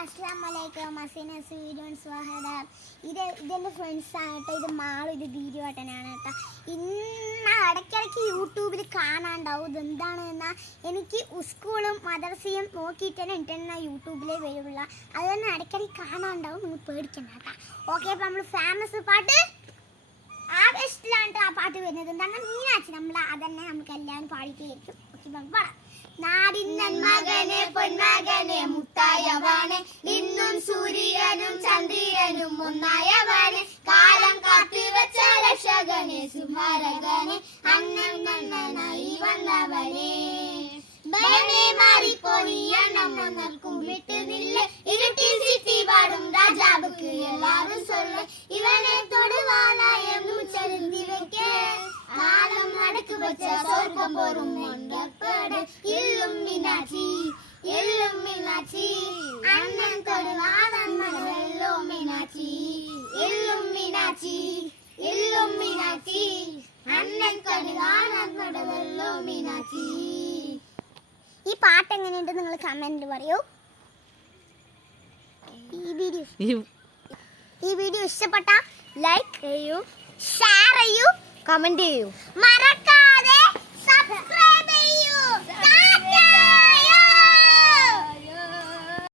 അസ്സലാമലൈക്കും മസീനസ് വീഡിയോ സ്വാഗത. ഇതെൻ്റെ ഫ്രണ്ട്സാണ് കേട്ടോ. ഇത് മാളും ഇത് ദീരുവാട്ടനാണ് കേട്ടോ. ഇന്ന് ഇടയ്ക്കിടയ്ക്ക് യൂട്യൂബിൽ കാണാണ്ടാവും. ഇതെന്താണ് എന്നാൽ എനിക്ക് സ്കൂളും മദ്രസയും നോക്കിയിട്ട് തന്നെ ഇൻറ്റർനെറ്റ് യൂട്യൂബിലേ വരുള്ളൂ. അത് തന്നെ ഇടയ്ക്കിടയ്ക്ക് കാണാണ്ടാവും. നിങ്ങൾ പേടിക്കണ്ട കേട്ടോ. ഓക്കെ, അപ്പോൾ നമ്മൾ ഫേമസ് പാട്ട് ആവേശത്തിലാണ് ആ പാട്ട് വരുന്നത്. എന്താണ് മീനാച്ചി നമ്മൾ അതന്നെ നമുക്ക് എല്ലാവരും പാടിയിട്ടായിരിക്കും. ഓക്കെ, നമുക്ക് പാടാം. നാടിൻ നന്മകനെ പൊന്മകനെ മുത്തായവാനെ ഇന്നും സൂര്യനും ചന്ദ്രനും ഒന്നായവാനെ കാലം കാത്തുവച്ച രക്ഷകനെ സുമാരകനെ അന്നം നന്നായി വന്നവനെ ഭയമേ മാറിപ്പോയി എണ്ണം വന്നൽക്കും വിട്ടുന്നില്ല ഇരുട്ടിൽ സിറ്റി പാടും രാജാവുക്ക് എല്ലാവരും சொல்ல ഇവനെ തൊടുവാനായെന്നു ചരുന്തി വെക്കേ കാലം നടക്കു വെച്ച സ്വർഗം പോരും മണ്ടപ്പട് ഇല്ലുമിനാച്ചി അണ്ണൻ തൊടുവാനൻ മണവെല്ലോ മീനാച്ചി ഇല്ലുമിനാച്ചി അണ്ണൻ തൊടുവാനൻ മണവെല്ലോ മീനാച്ചി. ഈ പാട്ട് എങ്ങനെയുണ്ട് നിങ്ങൾ കമന്റ് പറയൂ. ഈ വീഡിയോ ഇഷ്ടപ്പെട്ട ലൈക്ക് ചെയ്യൂ, ഷെയർ ചെയ്യൂ, കമന്റ് ചെയ്യൂ.